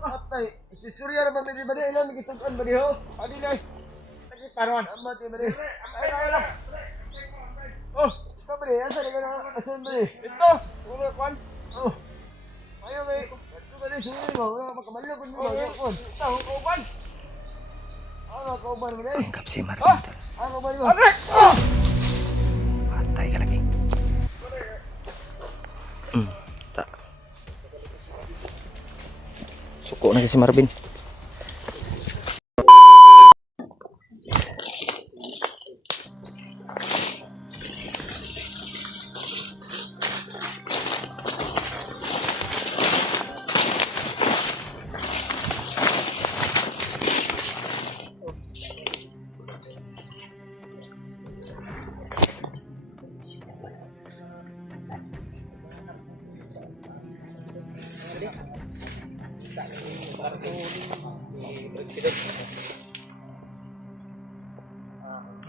Atay, si Surya na bang ba ilan nagisugan ba diho? Adi na. Lagi paron. Amat ba di? Ay. Oh, sabi asa na ganang asan ba? Ito. Ulo kwan. Oh. Ayo may. Ito ba di suri mo? Wala pa kamalyo kun mo. Kon. Tawo ko ban. Ano ko ban mo dai? Anggap si Marvin. Ano ban mo? Patay ka lagi. Tak. Suko na si Marvin.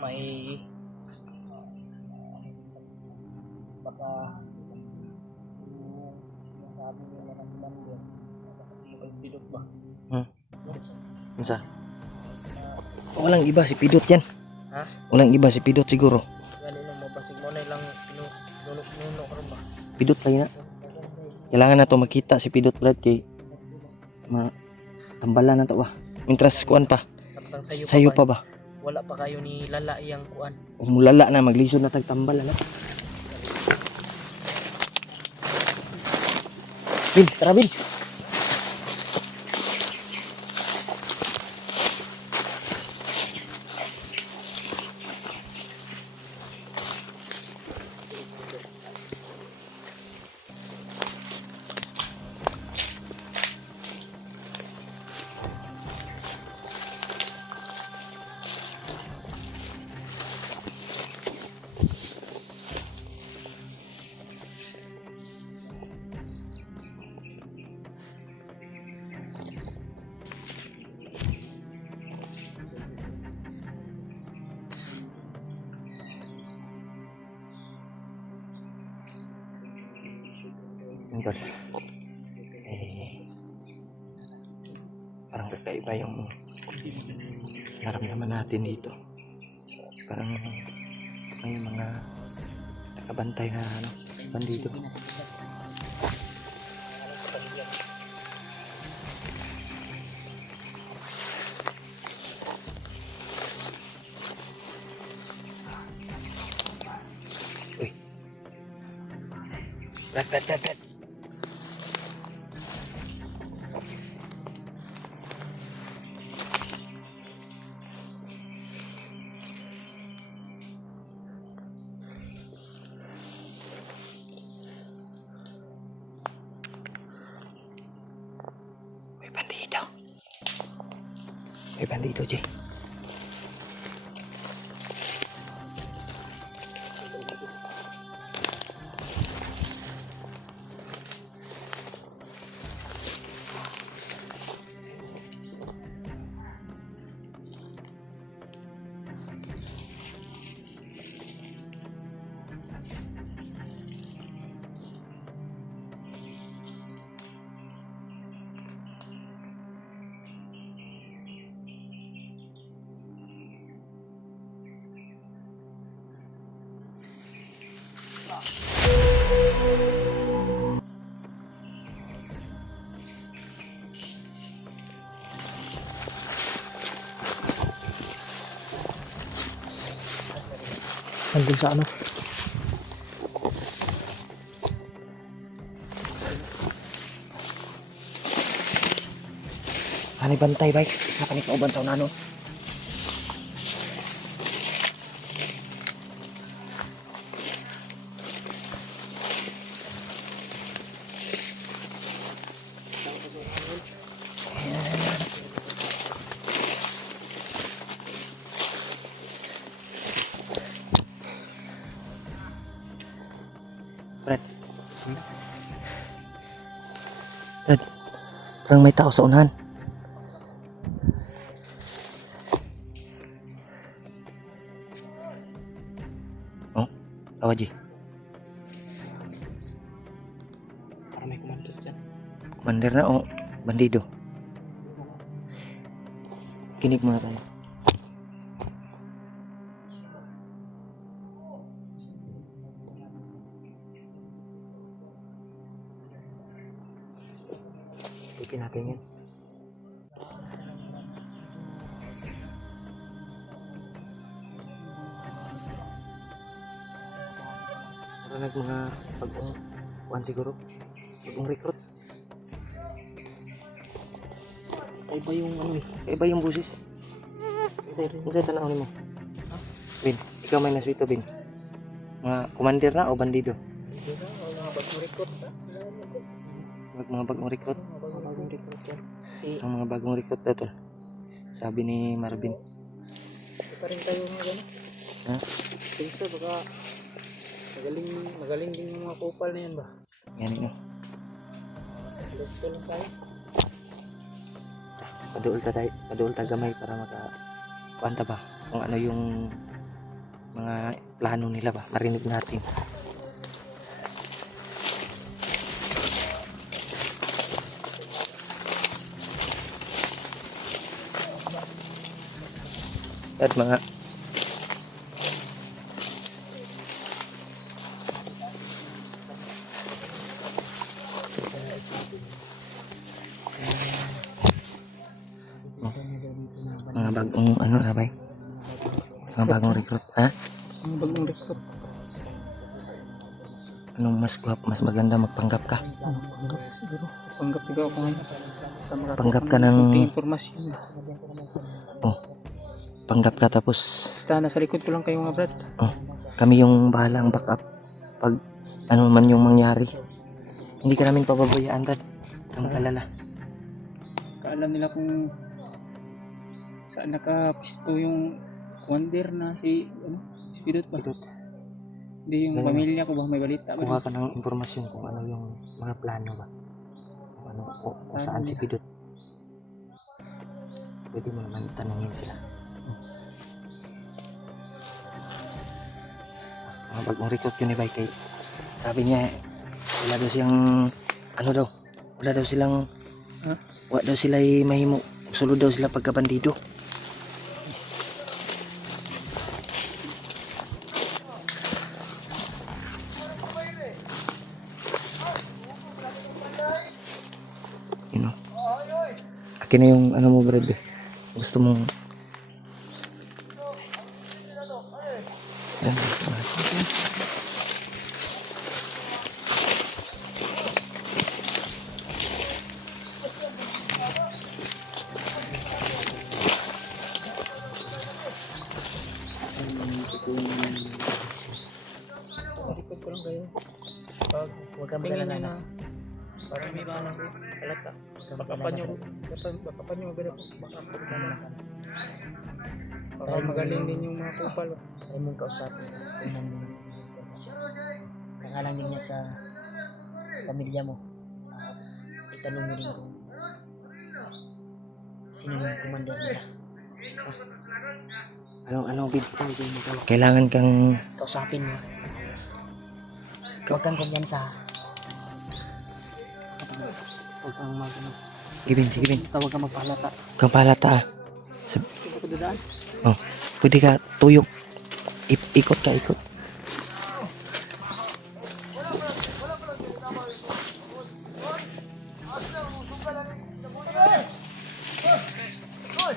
May baka sabi nila ng number kasi may pidot ba? Unsa? Walang iba si Pidot yan. Ha? Walang iba si Pidot siguro. Yan ino mabasig mo na lang pinuno karon ba? Pidot lang na. Kailangan na to makita si Pidot Brad kay tambalan na to ba. Mintras kuan pa. Sayo pa ba? Wala pa kayo ni lala iyang kuan. Umulala na maglisod na tagtambal na. Bin, tara bin. Enggak. Parang kakaiba yung naramdaman natin dito. Parang may mga nakabantay na bandido. Uy. Rat. May bandido, Jay. Nandun sa ano? Ani bantay bay, napanik na uban sa unano. Brad, parang may tao sa unahan. Oh, tawa Ji. Parang may komando dyan. Commander na o bandido? Kinig muna tayo. Ipin natin yan. Nag mga bagong kuhan siguro, bagong recruit. Iba yung ano eh, iba yung busis. Hindi tanaw mo. Bin, ikaw may naswito Bin. Mga commander na o bandido? Mga bagong recruit na. Mga bagong recruit. Mga bagong recruit yan. Kasi Ang mga bagong recruit na to. Sabi ni Marvin. ito pa rin tayo mga gano'n. Ha? Pinsa baka magaling din yung mga kupal na yan ba? Yan no. Gusto lang tayo. Paduol ta gamay para kuanta ba kung ano yung mga plano nila ba, marinig natin. At mga bagong ano na ba? Mga bagong recruit, ha? Mga bagong recruit. Anong mas guwapo, mas maganda magpanggap ka? Panggap siguro. Panggap siguro ako ngayon. Panggap ka ng Informasyon. oh. Panggap ka tapos Basta nasa likod ko lang kayo mga brad. oh, kami yung bahala ang backup pag ano man yung mangyari. Hindi ka namin pababayaan, Brad. Kang alala. Kaalam nila kung saan nakapisto yung commander na si Pidot ba? Pidot. Hindi yung Ganun. pamilya ko ba may balita ba? Kuha ka ng impormasyon kung ano yung mga plano ba. Kung ano, kung saan si Pidot. Pwede mo naman tanungin sila. Mga bagong recruit yun ni Bay kay sabi niya wala daw siyang ano daw, wala daw silang huh? Wala daw sila mahimo, sulod daw sila pagkabandido. You know, akin na yung ano mo Brad, gusto mong yan. Sa likod ko lang kayo. Pag huwag kang magalanas. Para may ba na kalata. Bakapan nyo maganda po. Baka magaling din yung mga kupal. Ay mong kausapin kung namin yung informasyon. Nangalang din niya sa pamilya mo. Itanong mo din kung sino yung commander nila. Anong bid? Kailangan kang Kausapin mo. Huwag kang kumyansa. Huwag kang gibin, sige bin. Huwag kang magpahalata. Kang palata ah. Hindi ko dadaan. Oh, pwede ka tuyok. Ikot ka, ikot.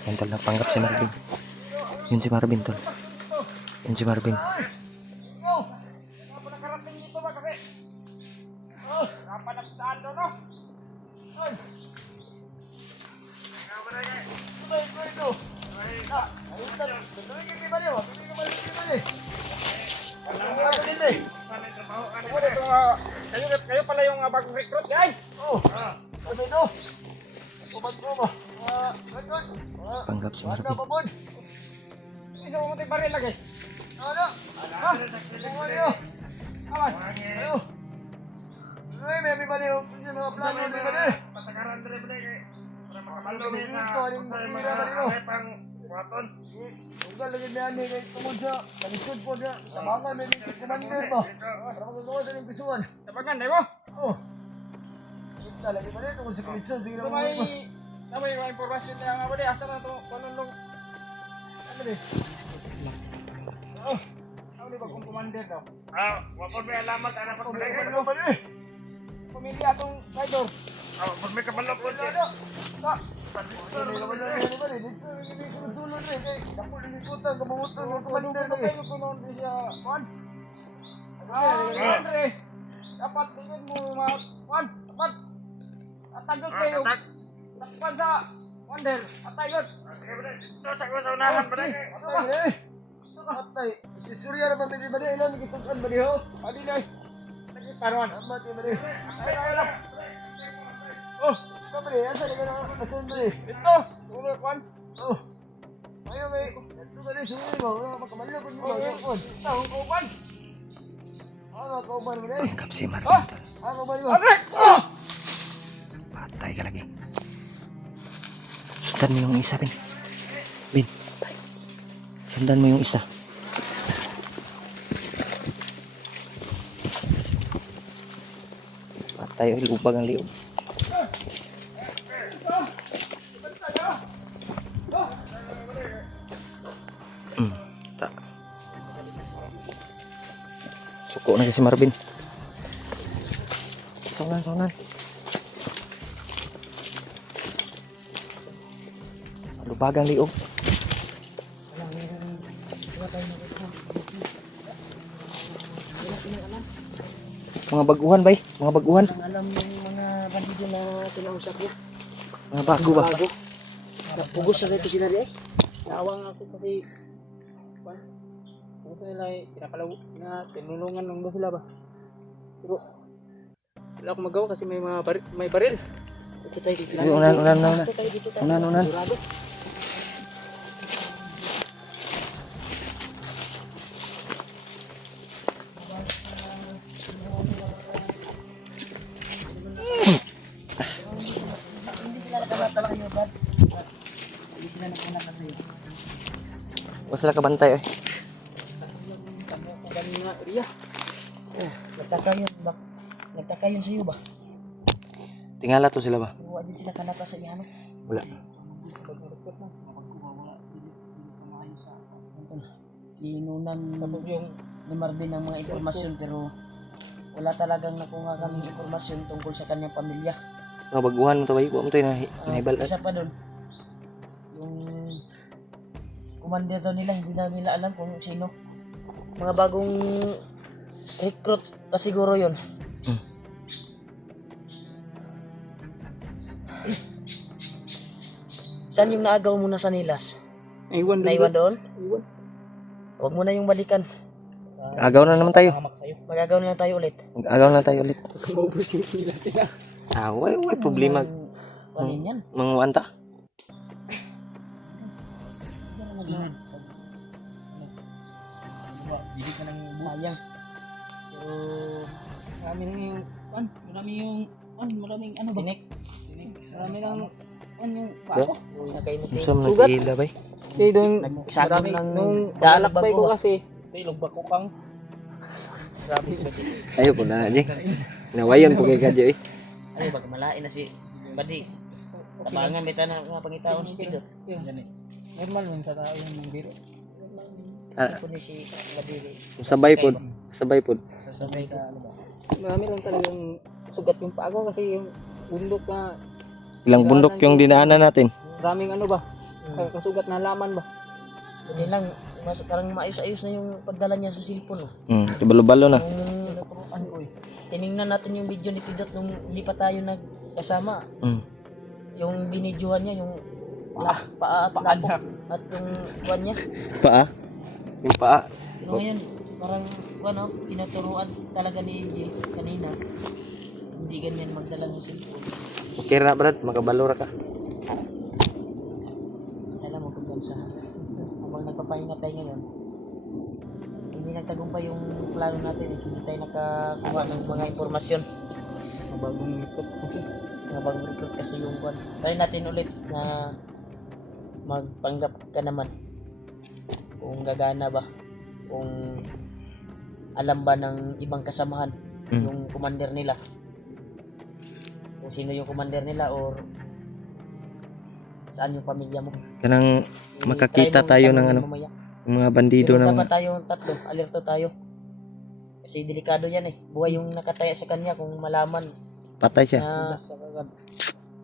Yan tol, nagpanggap si Marvin. Yun si Marvin tol. Yun si Marvin. Kayo pala yung bagong recruit, guys. Ano ito? Panggap si Marvin. Isa mo tayo baril lagi. Ano? Ha? Ano? Awan. Ayo. Ay, may baliw. Hindi mga plano may baliw. Patakaran dere bede kay para makamando ni Ito, na yung sa mira baliw. mga pang waton. Ugal lagi niya ni kay tungod sa kalisod po niya. Tabangan may commander ba? Para magagawa sa ng pisuan. Tabangan, di ba? Oh. Kita lagi ba rin? Kung sa kulitsa, sige na May impormasyon na nga ba di? Asa na ito? Panunong? Ano di? Ano di ba kung commander daw? Wapon may alamat. Anak ko ba Ano ba rin? pamilya atong Kaidor. Pag may kabalok ko siya. Ano naman na ano ba rin? Dito, hindi ko nagdulon rin. Ako nalikutan, kabamutan, kumander na Kayo ko noon siya. Juan? Andre, dapat tingin mo mga Juan, dapat atagot kayo. Takpan sa Wonder, atagot. Ito sa unahan ba na? Atay, si Surya na ba hindi ba rin? Ilan nagkitukan ba rin ho? Adi na eh. Karuan. Amat yung ba rin? Ay lang. Oh, ito ba rin? Asa na ka naman kasun ba rin? Ito, ulo Juan. Oh, ayaw ba rin? Ito ba rin? Surya ba? Wala makamalyo ko nyo. Ito, ang Juan. Ano, kauban mo rin? Tangkap si Marvin. Ah! Ano ba rin? Andre! Patay ka lagi. Sundan mo yung isa, Bin. Bin, patay. Sundan mo yung isa. Patay, lubag ang liog. Ta. Suko na kasi Marvin. Sonan, sonan. Lubag ang liog. Mga baguhan bay, mga baguhan, Ang alam yung mga bandido na kinausap ko. mga bago ba? Bago. Pugos sa kayo sila rin eh. Nawang ako kasi Juan. Ano pa nila pinapalaw na tinulungan ng ba sila ba? Pero wala akong magawa kasi may baril. Ito tayo dito. Unan. Ito tayo dito. Unan. Sigurado. Hindi sila nakalata sa iyo, Brad. Hindi sila nakalata sa iyo. Huwag sila kabantay eh. Kami nga Ria. Nagtaka yun sa iyo ba? Tingala to sila ba? Huwag din sila kalata sa iyo. Wala. Inunan yung ni Marvin ng mga impormasyon pero wala talagang nakuha kaming impormasyon tungkol sa kanyang pamilya. Mga baguhan mo to bay, huwag mo to nahibal. Isa pa doon, yung commander daw nila, hindi daw nila alam kung sino. Mga bagong recruit pa siguro yun. Saan yung naagaw mo na sa Nilas? Naiwan Naiwan doon? Iwan. Huwag mo na yung balikan. Agaw na naman tayo. Magagaw na lang tayo ulit. Agaw na tayo ulit. Maubos yung nila sila. Way problema. Ano yan? Mga anta. Hindi ka nang sayang. Pero maraming ano ba? Tinik. Marami lang yung Nakaimuti. Saan mo Sugat. nag-iila bay? Eh, doon, Nagsagam ng nung daan dalakbay ko bago. kasi. Ilog ko kang. Grabe kasi. Ayaw po na, Jay. Nawayan po kay Kadyo eh. Ay, baka malain na si Badi. Tabangan bita na nga pangitaon si Pidot. Normal man sa tao yung biro. Ako ni si Badi. Sabay po. Sabay po. Sasabay sa ano ba? Marami lang talagang sugat yung paa ko kasi yung bundok na Ilang bundok yung dinaanan natin. maraming ano ba? Kasugat na laman ba? Buti lang, parang maayos-ayos na yung pagdala niya sa cellphone. Balo-balo na. Nung tiningnan natin yung video ni Pidot nung hindi pa tayo nagkasama. Yung binidyohan niya, yung paa at labo at yung kuwan niya. Paa? Yung paa. Pero ngayon, parang tinuturuan talaga ni AJ kanina. Hindi ganyan magdala ng cellphone. Okay na brad, makabalora ka. Alam mo kung gamsahan. Habang nagpapahinga tayo ngayon, hindi nagtagumpay yung plano natin eh. Hindi tayo nakakuha ng mga impormasyon. Bagong ikot kasi. Mga bagong recruit kasi yung kwan. Try natin ulit na magpanggap ka naman. Kung gagana ba. Kung alam ba ng ibang kasamahan yung commander nila. kung sino yung commander nila or saan yung pamilya mo. Kanang makakita I-try mong tayo ng tanungin ano, mamaya. yung mga bandido Pero ng dapat tayong tatlo, alerto tayo. Kasi delikado yan eh. Buhay yung nakataya sa kanya kung malaman patay siya. na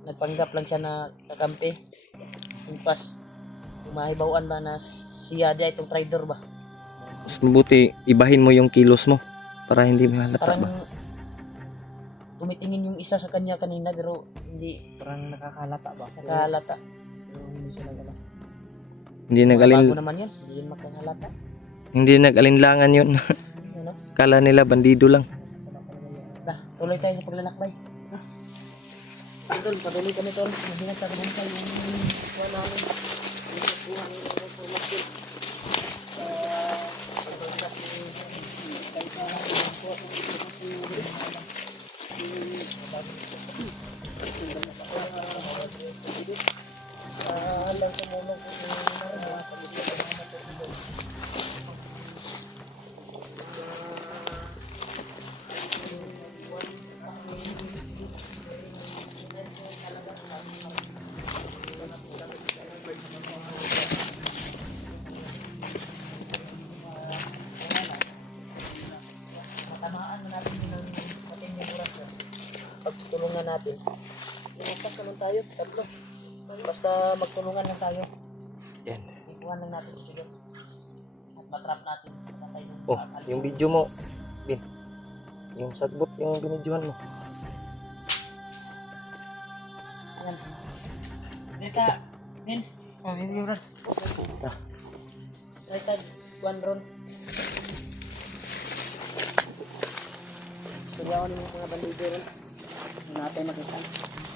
nagpanggap lang siya na kakampi. Impas. Kung mahibawaan ba na siya di itong trader ba? Mas mabuti ibahin mo yung kilos mo para hindi mahalata Parang ba. tumitingin yung isa sa kanya kanina pero hindi Parang nakakalata ba? nakahalata. Pero hindi siya nagala. Hindi Bago nag-alin naman yun, hindi yun makahalata. hindi nag-alinlangan yun. Ano? Kala nila bandido lang. Tuloy tayo sa paglalakbay. Tol, patuloy kami tol. Hindi nagtatagon tayo yung kuha namin. Yung kuha ng information. Lang tumulong po tamaan na natin ng matinding oras yun. Pagtulungan natin. Lumapas naman tayo, tatlo. Basta magtulungan lang tayo. Yan. Ipuhan lang natin ito yun. At matrap natin. Patay ng Oh, yung video mo, Bin. Yung sagbot, yung binidyohan mo. Ayan. Dita, Bin. Oh, hindi bro. Right side, one ron. Suryawan mo yung mga bandido ron. Natin makita.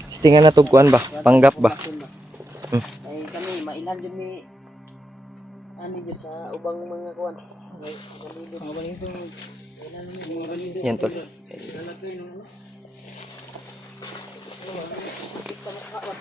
Stingan na tugkuan ba? Panggap ba? Ay kami, mailan din may ano dyan sa ubang mga kuwan. May bandido. Mga balito. Mga balito. Yan tol. Lalagay ng ano. Ano ba? Sikip sa mukha ba?